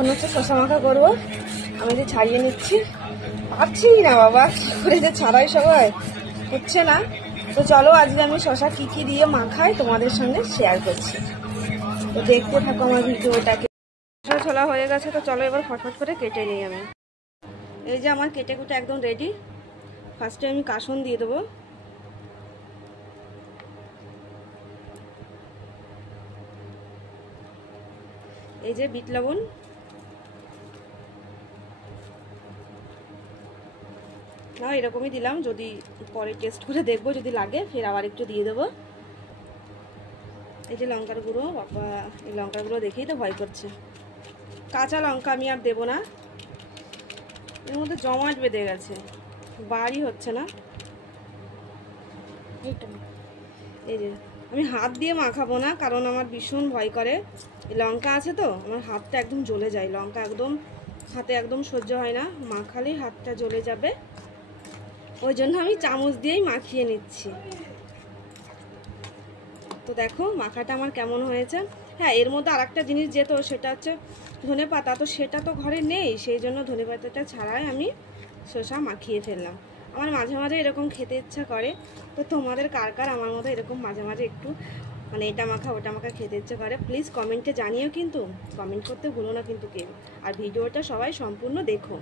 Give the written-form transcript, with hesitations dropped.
এখন হচ্ছে শসা মাখা করবো। আমি যে ছাড়িয়ে নিচ্ছি, পারছি না বাবা, কি করে যে ছাড়াই সবাই হচ্ছে না। তো চলো আজকে আমি শসা কি কি দিয়ে মাখাই তোমাদের সঙ্গে শেয়ার করছি, তো দেখতে থাকো আমার ভিডিওটাকে। শসা ছোলা হয়ে গেছে, তো চলো এবার ফটফট করে কেটে নিই আমি। এই যে আমার কেটে কুটে একদম রেডি। ফার্স্টে আমি কাসুন দিয়ে দেবো। এই যে বিট লবণ, না এরকমই দিলাম, যদি পরে টেস্ট করে দেখবো যদি লাগে ফের আবার একটু দিয়ে দেবো। এই যে লঙ্কার গুঁড়ো, বাবা এই লঙ্কার গুঁড়ো দেখেই তো ভয় করছে। কাঁচা লঙ্কা আমি আর দেবো না, এর মধ্যে জমাট বেঁধে গেছে, বাড়ি হচ্ছে না। এই যে আমি হাত দিয়ে মাখাবো না, কারণ আমার ভীষণ ভয় করে। লঙ্কা আছে তো আমার হাতটা একদম জ্বলে যায়, লঙ্কা একদম হাতে একদম সহ্য হয় না, মাখালেই হাতটা জ্বলে যাবে, ওই জন্য আমি চামচ দিয়েই মাখিয়ে নিচ্ছি। তো দেখো মাখাটা আমার কেমন হয়েছে। হ্যাঁ, এর মধ্যে আরেকটা জিনিস যেত, সেটা হচ্ছে ধনেপাতা, তো সেটা তো ঘরে নেই, সেই জন্য ধনেপাতাটা ছাড়াই আমি শসা মাখিয়ে ফেললাম। আমার মাঝে মাঝে এরকম খেতে ইচ্ছা করে, তো তোমাদের কার কার আমার মতো এরকম মাঝে মাঝে একটু মানে এটা মাখা ওটা মাখা খেতে ইচ্ছে করে, প্লিজ কমেন্টে জানিও, কিন্তু কমেন্ট করতে ভুলো না কিন্তু কেউ। আর ভিডিওটা সবাই সম্পূর্ণ দেখো।